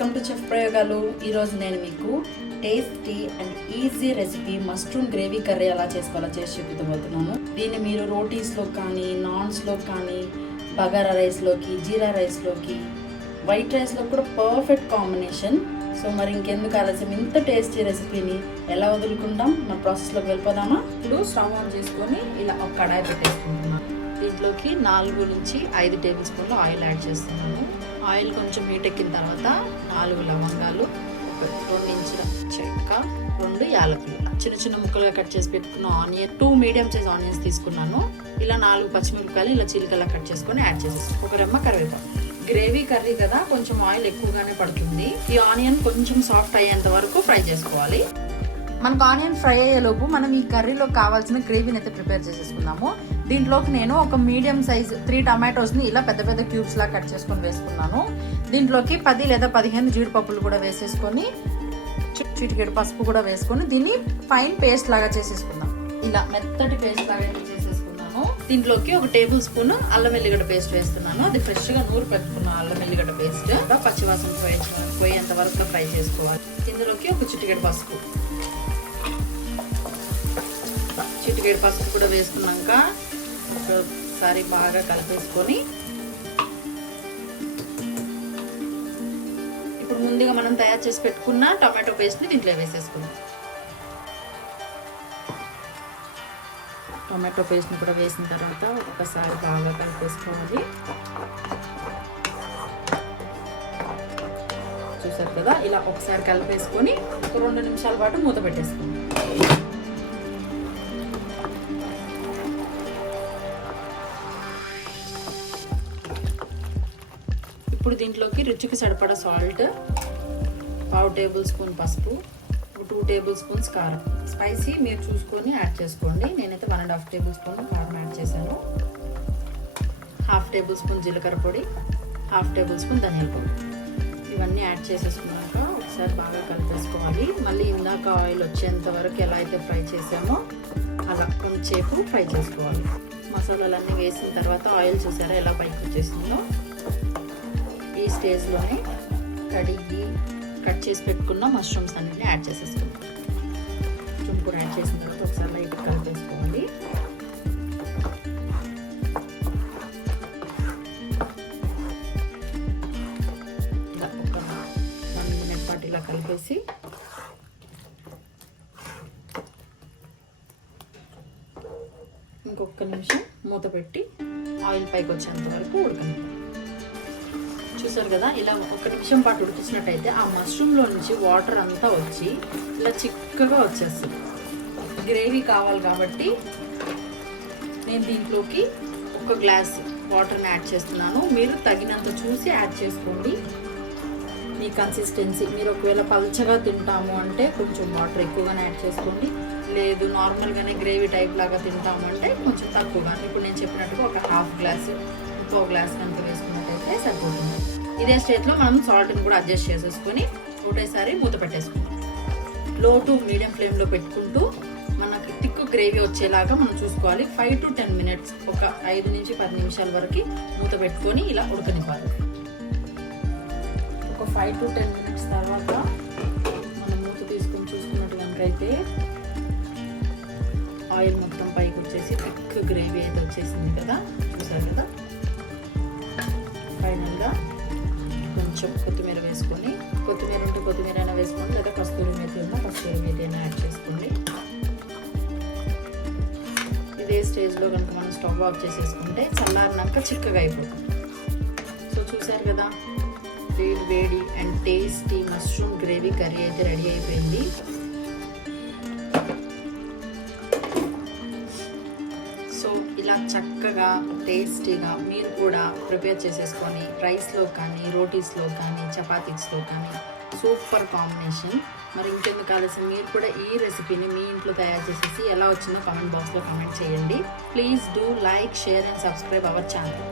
Welcome to chef ప్రయోగాలు. ఈరోజు నేను మీకు tasty and easy recipe mushroom gravy curry ఎలా చేసుకోవాలో చేసి చూపించబోతున్నాను. దీన్ని మీరు రోటీస్లో కానీ, నాన్స్లో కానీ, బగారా రైస్లోకి, జీరా రైస్లోకి, వైట్ రైస్లో కూడా పర్ఫెక్ట్ కాంబినేషన్. సో మరి ఇంకెందుకు ఆలస్యం, ఇంత టేస్టీ రెసిపీని ఎలా వదులుకుంటాం? మన ప్రాసెస్లోకి వెళ్ళిపోదామా? ఇప్పుడు స్టవ్ ఆన్ చేసుకొని ఇలా ఒక కడాయి పెట్టేసుకుంటున్నాను. దీంట్లోకి 4 నుంచి 5 టేబుల్ స్పూన్లు ఆయిల్ యాడ్ చేస్తున్నాను. ఆయిల్ కొంచెం హీట్ ఎక్కిన తర్వాత 4 లవంగాలు, 2 ఇంచుల చెక్క, 2 యాలకులు, చిన్న చిన్న ముక్కలుగా కట్ చేసి పెట్టుకున్న ఆనియన్, 2 మీడియం సైజ్ ఆనియన్స్ తీసుకున్నాను. ఇలా 4 పచ్చిమిరపకాయలు ఇలా చిలుకలా కట్ చేసుకొని యాడ్ చేసేస్తాను. 1 రెమ్మ కరివేపాకు. గ్రేవీ కర్రీ కదా, కొంచెం ఆయిల్ ఎక్కువగానే పడుతుంది. ఈ ఆనియన్ కొంచెం సాఫ్ట్ అయ్యేంత వరకు ఫ్రై చేసుకోవాలి. మనకు ఆనియన్ ఫ్రై అయ్యేలోపు మనం ఈ కర్రీలో కావాల్సిన గ్రేవీని అయితే ప్రిపేర్ చేసేసుకుందాము. దీంట్లోకి నేను ఒక మీడియం సైజ్ 3 టమాటోస్ని ఇలా పెద్ద పెద్ద క్యూబ్స్ లా కట్ చేసుకొని వేసుకున్నాను. దీంట్లోకి 10 లేదా 15 జీడిపప్పులు కూడా వేసేసుకొని, చిటికెడు పసుపు కూడా వేసుకొని దీన్ని ఫైన్ పేస్ట్ లాగా చేసేసుకుందాం. ఇలా మెత్తటి పేస్ట్ లాగా చేసేసుకున్నాను. దీంట్లోకి 1 టేబుల్ స్పూన్ అల్లం వెల్లిగడ్డ పేస్ట్ వేస్తున్నాను. అది ఫ్రెష్ గా నూరు పెట్టుకున్న అల్లం వెల్లిగడ్డ పేస్ట్. పచ్చివాసన పోయేంత వరకు ఫ్రై చేసుకోవాలి. ఇందులోకి 1 చిటికెడు పసుపు, చిటికెడు పసుపు కూడా వేసుకున్నాక ఒకసారి బాగా కలిపేసుకొని, ఇప్పుడు ముందుగా మనం తయారు చేసి పెట్టుకున్న టమాటో పేస్ట్ ని దీంట్లో వేసేసుకుందాం. టమాటో పేస్ట్ ని కూడా వేసిన తర్వాత ఒకసారి బాగా కలిపేసుకోవాలి. చూసారు కదా, ఇలా ఒకసారి కలిపేసుకొని ఒక 2 నిమిషాల పాటు మూత పెట్టేసుకోండి. ఇప్పుడు దీంట్లోకి రుచికి సరిపడా సాల్ట్, 1/2 టేబుల్ స్పూన్ పసుపు, 2 టేబుల్ స్పూన్స్ కారం. స్పైసీ మీరు చూసుకొని యాడ్ చేసుకోండి. నేనైతే 1.5 టేబుల్ స్పూన్ కారం యాడ్ చేశాను. 1/2 టేబుల్ స్పూన్ జీలకర్ర పొడి, 1/2 టేబుల్ స్పూన్ ధనియాల పొడి. ఇవన్నీ యాడ్ చేసేసుకున్నాక ఒకసారి బాగా కలిపేసుకోవాలి. మళ్ళీ ఇందాక ఆయిల్ వచ్చేంత వరకు ఎలా అయితే ఫ్రై చేసామో అలా కొంచెంసేపు ఫ్రై చేసుకోవాలి. మసాలాలన్నీ వేసిన తర్వాత ఆయిల్ చూసారా ఎలా పైకి వచ్చేసిందో. ఈ స్టేజ్లోనే కడిగి కట్ చేసి పెట్టుకున్న మష్రూమ్స్ అన్నిటిని యాడ్ చేసేసుకుందాం. మష్రూమ్ కూడా యాడ్ చేసిన తర్వాత ఒకసారి లైట్ కలిపేసుకోవాలి. ఇలా ఒక 1 మినిట్ పాటు ఇలా కలిపేసి ఇంకొక నిమిషం మూత పెట్టి ఆయిల్ పైకి వచ్చేంత వరకు ఉడకనివ్వాలి. చూసారు కదా, ఇలా 1 నిమిషం పాటు ఉడికించినట్టయితే ఆ మష్రూమ్లో నుంచి వాటర్ అంతా వచ్చి ఇలా చిక్కగా వచ్చేస్తుంది. గ్రేవీ కావాలి కాబట్టి నేను దీంట్లోకి 1 గ్లాస్ వాటర్ని యాడ్ చేస్తున్నాను. మీరు తగినంత చూసి యాడ్ చేసుకోండి. మీ కన్సిస్టెన్సీ, మీరు ఒకవేళ పల్చగా తింటాము అంటే కొంచెం వాటర్ ఎక్కువగానే యాడ్ చేసుకోండి. లేదు నార్మల్గానే గ్రేవీ టైప్ లాగా తింటాము అంటే కొంచెం తక్కువగానే. ఇప్పుడు నేను చెప్పినట్టుగా ఒక 1/2 గ్లాసు, 1 గ్లాస్ కనుక వేసుకున్నట్టయితే సరిపోతుంది. ఇదే స్టేజ్లో మనం సాల్ట్ని కూడా అడ్జస్ట్ చేసేసుకొని ఒకటేసారి మూత పెట్టేసుకుంటాం. లో టు మీడియం ఫ్లేమ్లో పెట్టుకుంటూ మనకి థిక్ గ్రేవీ వచ్చేలాగా మనం చూసుకోవాలి. 5 to 10 మినిట్స్, ఒక 5 నుంచి 10 నిమిషాల వరకు మూత పెట్టుకొని ఇలా ఉడకనివ్వాలి. ఒక 5 to 10 మినిట్స్ తర్వాత మనం మూత తీసుకొని చూసుకున్నట్టు కనుకైతే ఆయిల్ మొత్తం పైకి వచ్చేసి థిక్ గ్రేవీ అయితే వచ్చేసింది కదా, చూసారు కదా. ఫైనల్గా కొంచెం కొత్తిమీర వేసుకొని, కొత్తిమీర ఉంటే కొత్తిమీర అయినా వేసుకోండి, లేదా కస్తూరి మేతి ఉన్నా కస్తూరి మేతి అయినా యాడ్ చేసుకోండి. ఇదే స్టేజ్లో కనుక మనం స్టవ్ ఆఫ్ చేసేసుకుంటే చల్లారినాక చిక్కగా అయిపోతుంది. సో చూసారు కదా, వేడి and tasty mushroom gravy curry అయితే రెడీ అయిపోయింది. సో ఇలా చక్కగా టేస్టీగా మీరు కూడా ప్రిపేర్ చేసేసుకొని రైస్లో కానీ, రోటీస్లో కానీ, చపాతీస్లో కానీ సూపర్ కాంబినేషన్. మరి ఇంకెందుకు ఆలస్యం, మీరు కూడా ఈ రెసిపీని మీ ఇంట్లో తయారు చేసేసి ఎలా వచ్చిందో కామెంట్ బాక్స్లో కామెంట్ చేయండి. Please do like, share and subscribe our channel.